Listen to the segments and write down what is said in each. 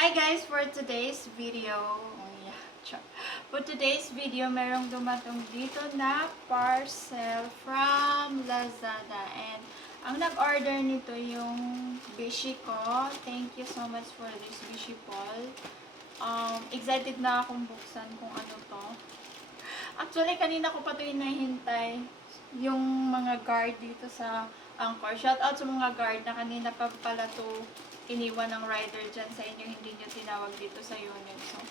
Hi guys, for today's video, merong dumatong dito na parcel from Lazada. And ang nag-order nito yung Beshie ko. Thank you so much for this Beshie Paul. Excited na akong buksan kung ano to. Actually, kanina ko pa ito hinahintay yung mga guard dito sa Angkor. Shout out sa mga guard na kanina pa pala to iniwan ng rider dyan sa inyo, hindi nyo tinawag dito sa unit. So,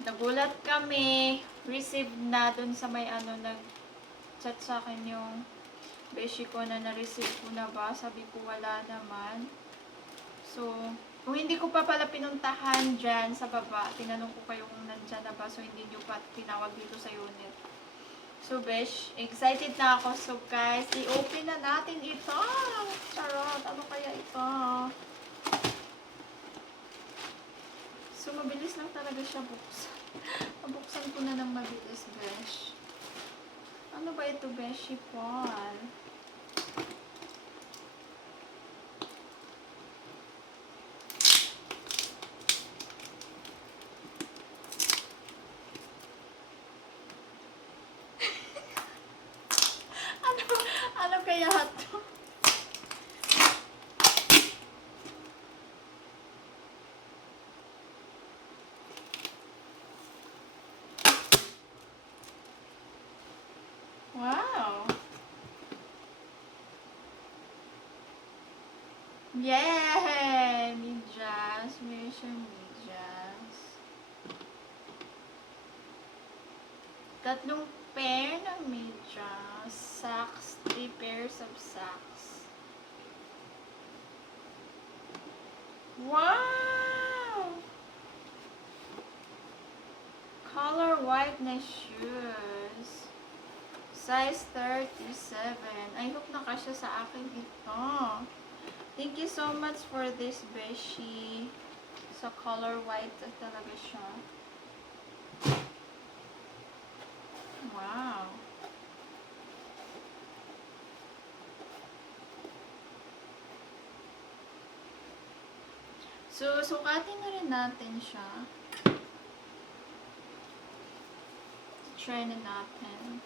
nagulat kami, received na dun sa may nag-chat sa akin yung Beshie ko na na-receive ko na ba? Sabi ko wala naman. So, kung hindi ko pa pala pinuntahan dyan sa baba, tinanong ko kayo kung nandyan na ba, so hindi nyo pa tinawag dito sa unit. So, Besh, excited na ako. So, guys, i-open na natin ito. Charot! Ano kaya ito? So, mabilis lang talaga siya buksan. Mabuksan ko na ng mabilis, Besh. Ano ba ito, Beshie Paul? Ano kaya ito? Wow! Yay! Medyas. Meron siyang medyas. Tatlong pair ng medyas. Socks. 3 pairs of socks. Wow! Color white na shoes. Size 37. I hope nakasya sa akin ito. Thank you so much for this Beshie. So, color white talaga siya. Wow. So, sukatin na rin natin siya. Try na natin.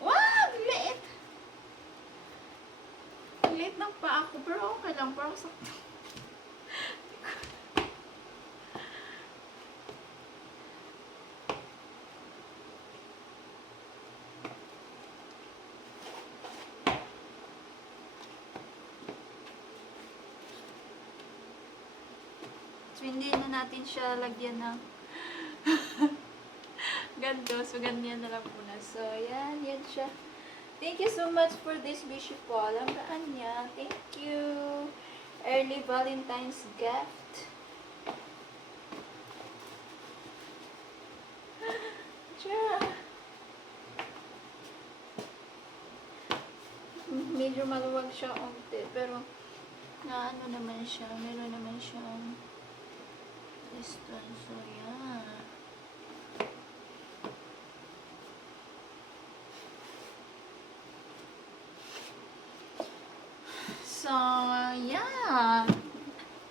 Wow! Liit! Liit ng paa ko, pero okay lang. Parang sakto. So, hindi na natin siya lagyan ng ganito. So, ganyan na lang muna. So, yan siya. Thank you so much for this Beshie Paul. Ang gaan niya. Thank you. Early Valentine's gift. Medyo maluwag siya onte, pero ano naman siya, meron naman siyang distance. So, yan. So, yeah.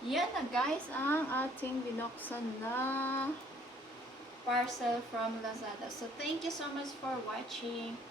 Yan na guys ang ating binuksan na parcel from Lazada. So, thank you so much for watching.